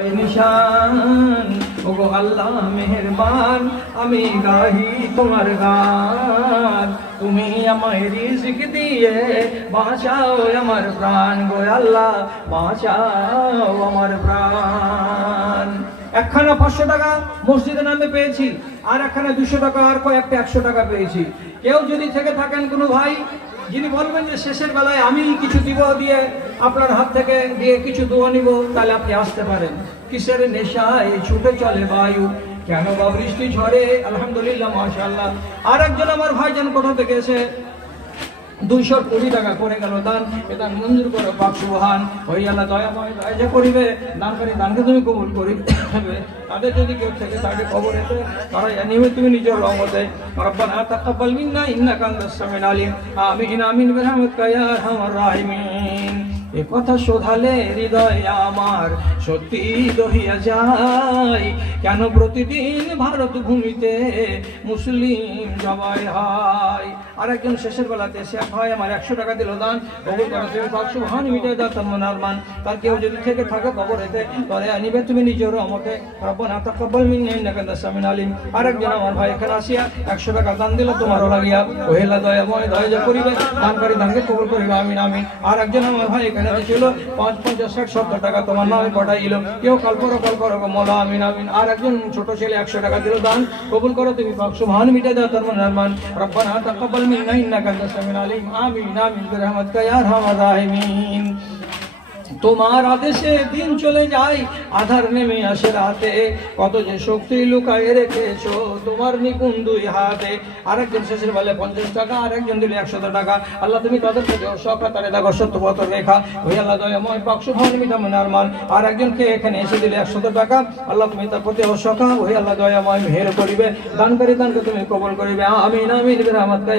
নিশান ওগো আল্লাহ মেহেরবান, আমি গাহি তোমার গান। তুমি আমায় রিজিক দিয়ে বাঁচাও আমার প্রাণ, গো আল্লাহ বাঁচাও আমার প্রাণ। একখানা 500 টাকা মসজিদে নামে পেয়েছি, আর একখানা 200 টাকা, আর কয়েকটা 100 টাকা পেয়েছি। কেউ যদি থেকে থাকেন কোনো ভাই যিনি বলবেন যে শেষের বেলায় আমি কিছু দিব, দিয়ে আপনার হাত থেকে দিয়ে কিছু দোয়া নিব, তাহলে আপনি আসতে পারেন। কিসের নেশায় ছুটে চলে বায়ু, কেন বা বৃষ্টি ঝরে, আলহামদুলিল্লাহ মাশাআল্লাহ। আর একজন আমার ভাইজান কোথা থেকে এসে 220 টাকা করে গেল দান। এ দান মঞ্জুর করো পাক সুবহান। ওই আল্লাহ দয়াময় দয়া যে করিবে, দানকারী দানকে তুমি কবুল করিবে। তাদের যদি কেউ থেকে তাকে কবরেতে তারা নিবে তুমি নিজের রহমতে। রব্বানা তাকাব্বাল মিন্না ইন্নাকা আনতাস সামিউল আলিম। আমিন আমিন বিরহমাতিকা ইয়া আরহামার রাহিমিন। এ কথা শোধালে হৃদয় আমার সত্যি দহিয়া যায়, কেন প্রতিদিন ভারত ভূমিতে মুসলিম জবাই হয়। আর একজন শেষের বেলাতে সে ভাই আমার 100 টাকা দিল দান, কবুল করো তুমি পাক সুবহান, মিটাই দাও তার মনের মান। তার কেউ যদি থেকে থাকে কবরেতে তাহলে আনিবে তুমি নিজের রহমতে। রব্বানা তাকাব্বাল মিন্না ইন্নাকা আনতাস সামিউল আলিম। আর একজন আমার ভাই এখানে আসিয়া 100 টাকা দান দিল তোমারও লাগিয়া, ওহেলা দয়াময় দয়া যে করিবে, দানকারী দানকে কবুল করিবে, আমিন আমিন। আর একজন আমার ভাই এখানে ছিল 5, 50, 60, 70 টাকা তোমার নামে পাঠাইল, কেউ কল করো মোলা, আমিন আমিন। আর একজন ছোট ছেলে 100 টাকা দিল দান, কবুল করো তুমি পাক সুবহান, মিটাই দাও তার মনের মান। রব্বানা তাকাব্বাল মিন্না ইন্নাকা আনতাস সামিউল আলিম। আমিন আমিন বিরহমাতিকা ইয়া আরহামার রাহিমিন। তোমার আদেশে দিন চলে যায়, আধার নেমে আসে রাতে, কত যে শক্তি লুকায়ে রেখেছো তোমার নিপুণ 2 হাতে। আরেকজন শেষের বেলা 50 টাকা, আরেকজন দিল 100 টাকা। আল্লাহ তুমি তাদের প্রতি সকাতারে দেখো সত্যপথ রেখা, ওই আল্লাহ দয়াময় পাক সুবহান, মিটা মনের মান। আর একজনকে এখানে এসে দিলে 100 টাকা, আল্লাহ তুমি তার প্রতি সকা, ওই আল্লাহ দয়াময় মেহের করিবে, দানকারী দানকে তুমি কবুল করিবে, আমিন আমিন বিরহমাতিকা।